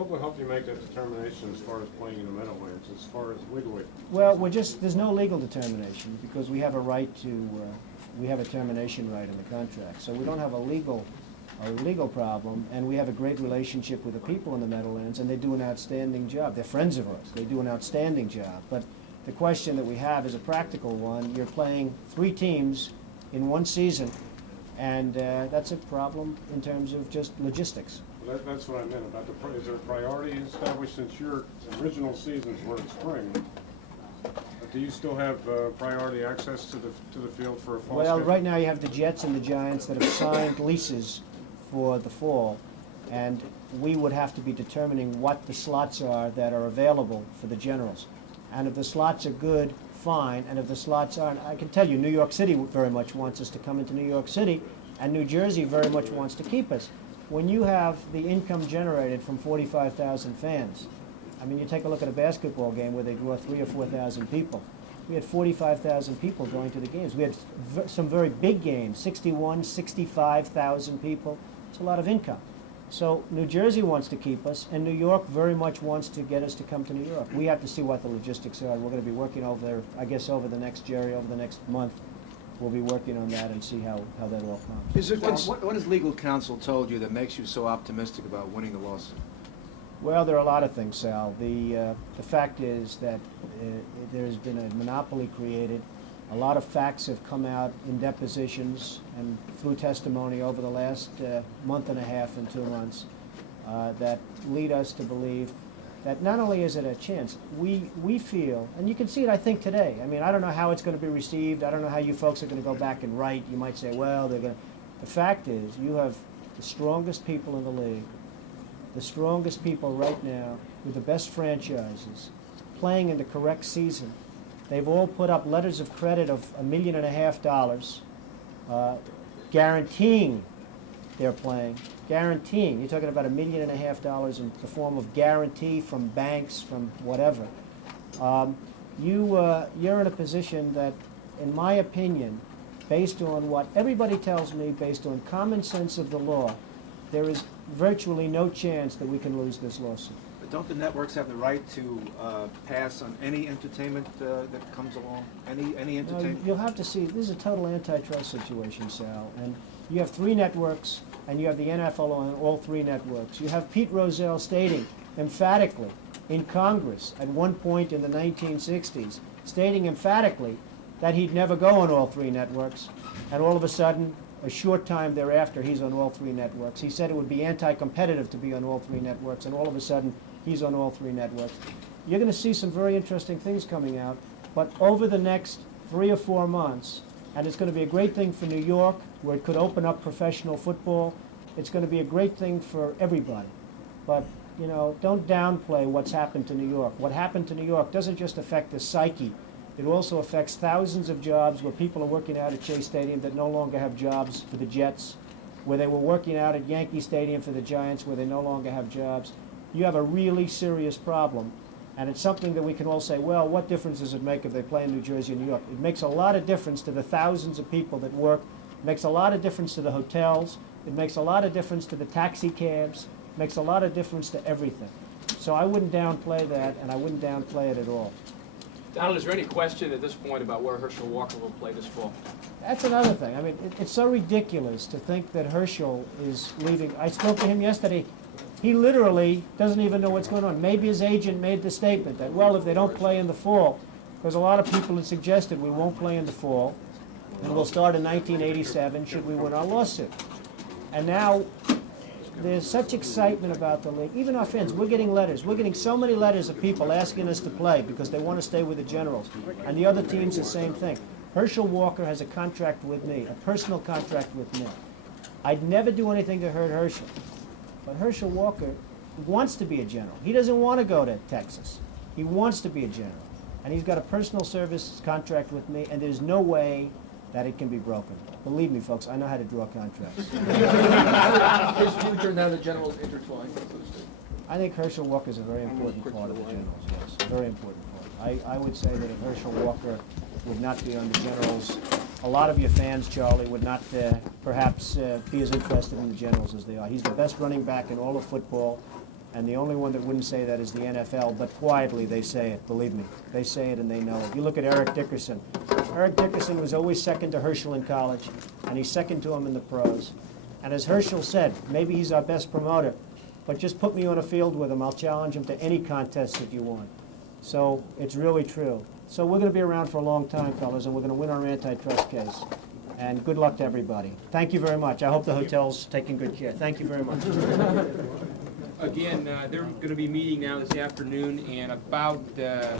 What will help you make that determination as far as playing in the Meadowlands, as far as legally? Well, there's no legal determination because we have a right to, we have a termination right in the contract. So we don't have a legal problem, and we have a great relationship with the people in the Meadowlands, and they do an outstanding job. They're friends of ours. They do an outstanding job. But the question that we have is a practical one. You're playing 3 teams in one season, and that's a problem in terms of just logistics. Well, that's what I meant about is there a priority established since your original seasons were in spring? Do you still have priority access to the field for a fall Well, schedule? right now you have the Jets and the Giants that have signed leases for the fall, and we would have to be determining what the slots are that are available for the Generals. And if the slots are good, fine, and if the slots aren't, I can tell you New York City very much wants us to come into New York City, and New Jersey very much wants to keep us. When you have the income generated from 45,000 fans, I mean, you take a look at a basketball game where they draw 3,000 or 4,000 people. We had 45,000 people going to the games. We had some very big games, 61, 65,000 people. It's a lot of income. So New Jersey wants to keep us, and New York very much wants to get us to come to New York. We have to see what the logistics are. We're going to be working over there, I guess, over the next month. We'll be working on that and see how that all comes. What has legal counsel told you that makes you so optimistic about winning the lawsuit? Well, there are a lot of things, Sal. The fact is that there's been a monopoly created. A lot of facts have come out in depositions and through testimony over the last month and a half and 2 months that lead us to believe that not only is it a chance, we feel, and you can see it, I think, today. I mean, I don't know how it's going to be received. I don't know how you folks are going to go back and write. You might say, well, they're going to. The fact is, you have the strongest people in the league, the strongest people right now with the best franchises, playing in the correct season. They've all put up letters of credit of $1.5 million, guaranteeing they're playing. Guaranteeing. You're talking about $1.5 million in the form of guarantee from banks, from whatever. You're in a position that, in my opinion, based on what everybody tells me, based on common sense of the law, there is virtually no chance that we can lose this lawsuit. But don't the networks have the right to pass on any entertainment that comes along? Any entertainment? You'll have to see. This is a total antitrust situation, Sal. And you have 3 networks, and you have the NFL on all 3 networks. You have Pete Rozelle stating emphatically in Congress at one point in the 1960s, stating emphatically that he'd never go on all 3 networks, and all of a sudden, a short time thereafter, he's on all 3 networks. He said it would be anti-competitive to be on all 3 networks, and all of a sudden, he's on all 3 networks. You're going to see some very interesting things coming out, but over the next 3 or 4 months, and it's going to be a great thing for New York, where it could open up professional football. It's going to be a great thing for everybody. But, you know, don't downplay what's happened to New York. What happened to New York doesn't just affect the psyche. It also affects thousands of jobs where people are working out at Chase Stadium that no longer have jobs for the Jets, where they were working out at Yankee Stadium for the Giants where they no longer have jobs. You have a really serious problem. And it's something that we can all say, well, what difference does it make if they play in New Jersey and New York? It makes a lot of difference to the thousands of people that work. It makes a lot of difference to the hotels. It makes a lot of difference to the taxi cabs. It makes a lot of difference to everything. So I wouldn't downplay that, and I wouldn't downplay it at all. Donald, is there any question at this point about where Herschel Walker will play this fall? That's another thing. I mean, it's so ridiculous to think that Herschel is leaving. I spoke to him yesterday. He literally doesn't even know what's going on. Maybe his agent made the statement that, well, if they don't play in the fall, because a lot of people had suggested we won't play in the fall, and we'll start in 1987 should we win our lawsuit. And now there's such excitement about the league. Even our fans, we're getting letters. We're getting so many letters of people asking us to play because they want to stay with the Generals. And the other teams, the same thing. Herschel Walker has a contract with me, a personal contract with me. I'd never do anything to hurt Herschel. But Herschel Walker wants to be a General. He doesn't want to go to Texas. He wants to be a General. And he's got a personal service contract with me, and there's no way that it can be broken. Believe me, folks, I know how to draw contracts. His future now the Generals intertwined. I think Herschel Walker is a very important part of the Generals, yes, very important part. I would say that if Herschel Walker would not be on the Generals, a lot of your fans, Charlie, would not perhaps be as interested in the Generals as they are. He's the best running back in all of football. And the only one that wouldn't say that is the NFL, but quietly they say it, believe me. They say it and they know it. You look at Eric Dickerson. Eric Dickerson was always second to Herschel in college, and he's second to him in the pros. And as Herschel said, maybe he's our best promoter, but just put me on a field with him. I'll challenge him to any contest that you want. So it's really true. So we're going to be around for a long time, fellas, and we're going to win our antitrust case. And good luck to everybody. Thank you very much. I hope the hotel's taking good care. Thank you very much. Again, they're going to be meeting now this afternoon, and about